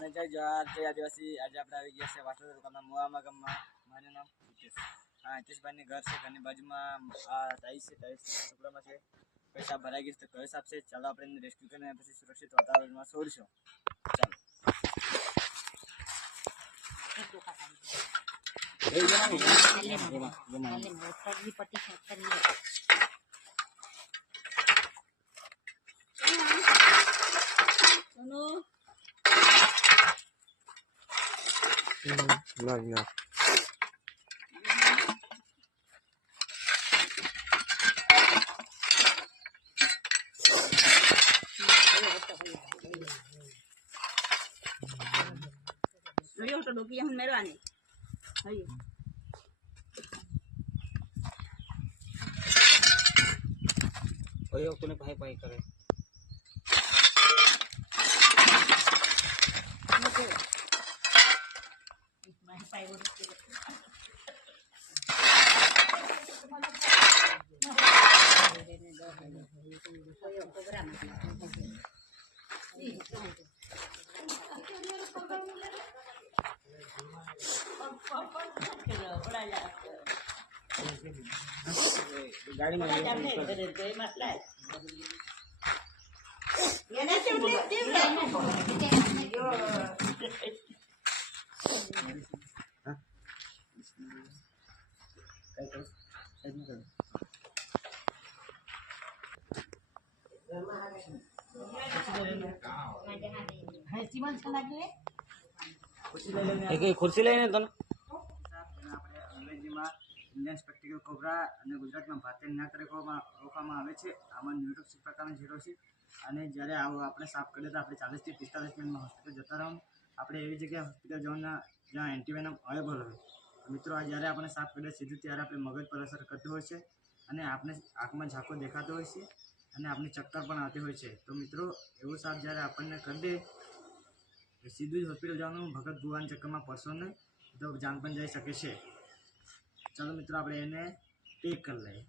અને જય જવાહર જય આદિવાસી। આજે આપણે આવી ગયા છે વાસણા તાલુકાના મુઆમાં ગામમાં। મારું નામ હિતેશ। હા, હિતેશભાઈની ઘર છે। ઘરની બાજુમાં આ ટાઈસ છે, ટાઈસના ટુકડામાં છે પૈસા ભરાઈ ગઈ છે તો ઘર સાફ છે। ચાલો આપણે એને રેસ્ક્યુ કરીને પછી સુરક્ષિત વાતાવરણમાં છોડીશું। ચાલો Yo te lo pillas un melane. Ahí. Oye, tú no puedes pagar करे। No puedo. Más pago no quiero. गाड़ी में खुर्सी लઈને તને આપણે અંગ્રેજીમાં ઇન્ડિયન સ્પેક્ટિકલ કોબ્રા અને ગુજરાતમાં ભારતીય નાગરિકોમાં ઓળખવામાં આવે છે। આમાં ન્યુરોટોક્સિક પ્રકારનો ઝીરો છે અને જ્યારે આપણે સાફ કરીએ તો આપણે 40 થી 45 મિનિટમાં હોસ્પિટલ જતા રહો। આપણે એવી જગ્યાએ હોસ્પિટલ જવાના જ્યાં એન્ટીવેનમ અવેલેબલ હોય। મિત્રો આ જ્યારે આપણે સાફ કરીએ સીધું ત્યારે આપણે મગજ પર અસર કરતું હોય છે અને આપણે આંખમાં ઝાંખો દેખાતો હોય છે અને આપણે ચક્કર પણ આવતી હોય છે। તો મિત્રો એવું સાફ જ્યારે આપણને કરી દે સીધું જ હોસ્પિટલ જવાનું, ભગત ભુવાના ચક્કરમાં પડશો નહીં તો જાન પણ જઈ શકે છે। ચાલો મિત્રો આપણે એને પેક કરી લઈએ।